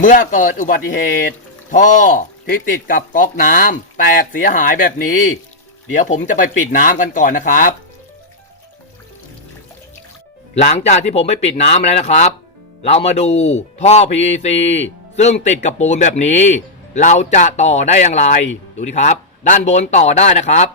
เมื่อเกิดอุบัติเหตุ ท่อที่ติดกับก๊อกน้ำแตกเสียหายแบบนี้ เดี๋ยวผมจะไปปิดน้ำกันก่อนนะครับ หลังจากที่ผมไปปิดน้ำมาแล้วนะครับ เรามาดูท่อ PVC ซึ่งติดกับปูนแบบนี้ เราจะต่อได้อย่างไร ดูดิครับ ด้านบนต่อได้นะครับ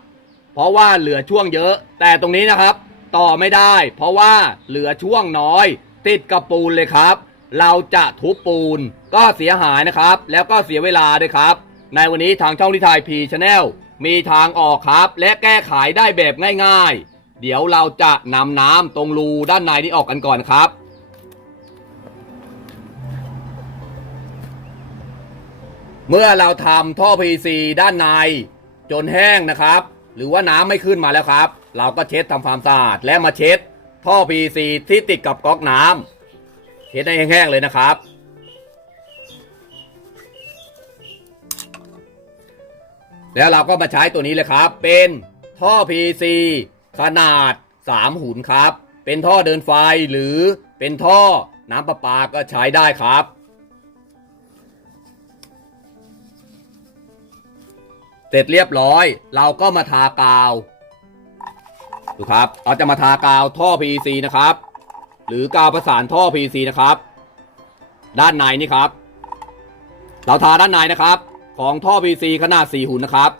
เพราะว่าเหลือช่วงเยอะ แต่ตรงนี้นะครับ ต่อไม่ได้ เพราะว่าเหลือช่วงน้อย ติดกับปูนเลยครับ เราจะทุบปูนก็เสียหายนะครับ แล้วก็เสียเวลาด้วยครับ ในวันนี้ทางช่องทิทายพีชาแนลมีทางออกครับ และแก้ไขได้แบบง่ายๆ เดี๋ยวเราจะนำน้ำตรงรูด้านในนี้ออกกันก่อนครับเมื่อเราทำท่อ PVC ด้านใน จนแห้งนะครับ หรือว่าน้ำไม่ขึ้นมาแล้วครับ เราก็เช็ดทำความสะอาดและมาเช็ดท่อ PVC ที่ติดกับก๊อกน้ำ เช็ดให้แห้งๆเลยนะครับ แล้วเราก็มาใช้ตัวนี้เลยครับ เป็นท่อ PC ขนาด 3 หุนครับ เป็นท่อเดินไฟหรือเป็นท่อน้ำประปาก็ใช้ได้ครับเสร็จเรียบร้อย เราก็มาทากาว ดูครับ เราจะมาทากาวท่อ PVC นะครับ หรือกาวประสานท่อ PVC นะครับ ด้านในนี่ครับ เราทาด้านในนะครับ ของท่อ PVC ขนาด 4 หุ่นนะครับ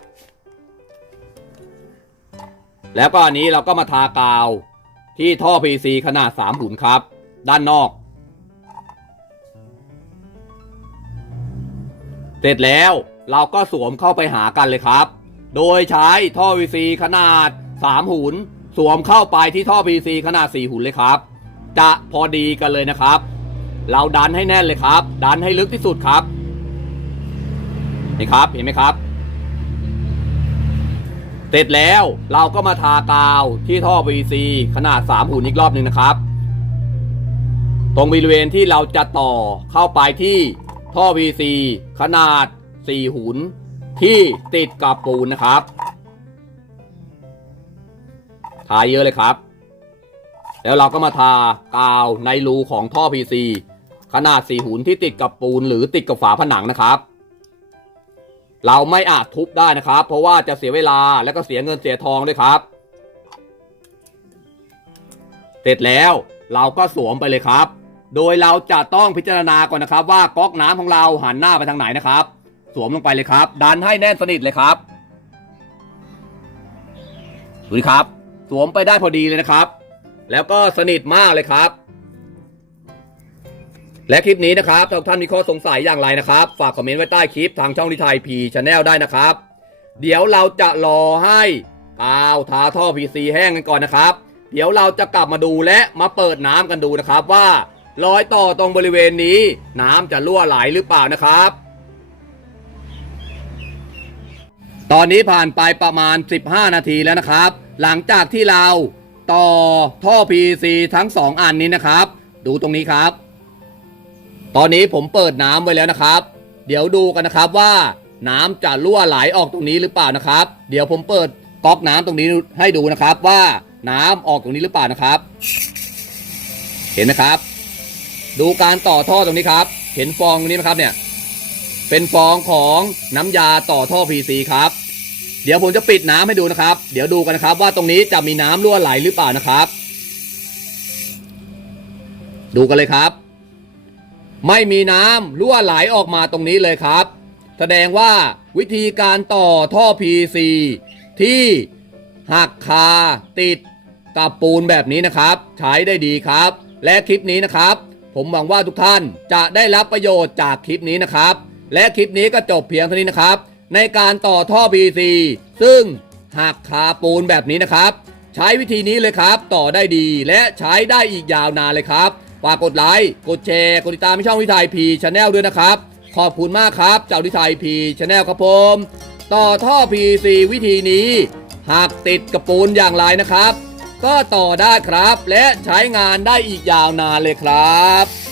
แล้วก็อันนี้เราก็มาทากาวที่ท่อ PVC ขนาด 3 หุ่นครับ ด้านนอก เสร็จแล้วเราก็สวมเข้าไปหากันเลยครับ โดยใช้ท่อ PVC ขนาด 3 หุนสวมเข้าไปที่ท่อ PVC ขนาด 4 หุนเลยครับ จะพอดีกันเลยนะครับ เราดันให้แน่นเลยครับ ดันให้ลึกที่สุดครับนี่ครับเห็นไหมครับ เสร็จแล้วเราก็มาทากาวที่ท่อ PVC ขนาด3หุนอีกรอบหนึ่งนะครับ ตรงบริเวณที่เราจะต่อเข้าไปที่ท่อ PVC ขนาด4หุนที่ติดกับปูนนะครับทาเยอะเลยครับ แล้วเราก็มาทากาวในรูของท่อ PC ขนาด4หุนที่ติดกับปูนหรือติดกับฝาผนังนะครับ เราไม่อาจทุบได้นะครับ เพราะว่าจะเสียเวลาและก็เสียเงินเสียทองด้วยครับ เสร็จแล้วเราก็สวมไปเลยครับ โดยเราจะต้องพิจารณาก่อนนะครับ ว่าก๊อกน้ำของเราหันหน้าไปทางไหนนะครับ สวมลงไปเลยครับ ดันให้แน่นสนิทเลยครับดูดิครับ สวมไปได้พอดีเลยนะครับ แล้วก็สนิทมากเลยครับ และคลิปนี้นะครับถ้าท่านมีข้อสงสัยอย่างไรนะครับ ฝากคอมเมนต์ไว้ใต้คลิปทางช่องทิทายพีชาแนลได้นะครับ เดี๋ยวเราจะรอให้กาวทาท่อ PVC แห้งกันก่อนนะครับ เดี๋ยวเราจะกลับมาดูและมาเปิดน้ำกันดูนะครับว่ารอยต่อตรงบริเวณนี้ น้ำจะรั่วไหลหรือเปล่านะครับ ตอนนี้ผ่านไปประมาณ 15 นาทีแล้วนะครับ หลังจากที่เรา ต่อท่อ PVC ทั้ง 2 อันนี้นะครับ ดูตรงนี้ครับ ตอนนี้ผมเปิดน้ำไว้แล้วนะครับ เดี๋ยวดูกันนะครับว่าน้ำจะรั่วไหลออกตรงนี้หรือเปล่านะครับ เดี๋ยวผมเปิดก๊อกน้ำตรงนี้ให้ดูนะครับว่าน้ำออกตรงนี้หรือเปล่านะครับ เห็นไหมครับ ดูการต่อท่อตรงนี้ครับ เห็นฟองตรงนี้ไหมครับเนี่ย เป็นฟองของน้ำยาต่อท่อ PC ครับ เดี๋ยวผมจะปิดน้ำให้ดูนะครับ เดี๋ยวดูกันนะครับ ว่าตรงนี้จะมีน้ำรั่วไหลหรือเปล่านะครับ ดูกันเลยครับ ไม่มีน้ำรั่วไหลออกมาตรงนี้เลยครับ แสดงว่าวิธีการต่อท่อ PVC ที่หักคาติดกับปูนแบบนี้นะครับ ใช้ได้ดีครับ และคลิปนี้นะครับ ผมหวังว่าทุกท่านจะได้รับประโยชน์จากคลิปนี้นะครับ และคลิปนี้ก็จบเพียงเท่านี้นะครับ ในการต่อท่อ PVC ซึ่งหักคาปูนแบบนี้นะครับ ใช้วิธีนี้เลยครับ ต่อได้ดีและใช้ได้อีกยาวนานเลยครับฝากกดไลค์กดแชร์กดติดตามช่องวิทยพีชาแนลด้วยนะครับ ขอบคุณมากครับเจ้าวิทยพีชาแนลครับผม ต่อท่อ PVC วิธีนี้ หากติดกระปูนอย่างไรนะครับ ก็ต่อได้ครับและใช้งานได้อีกยาวนานเลยครับ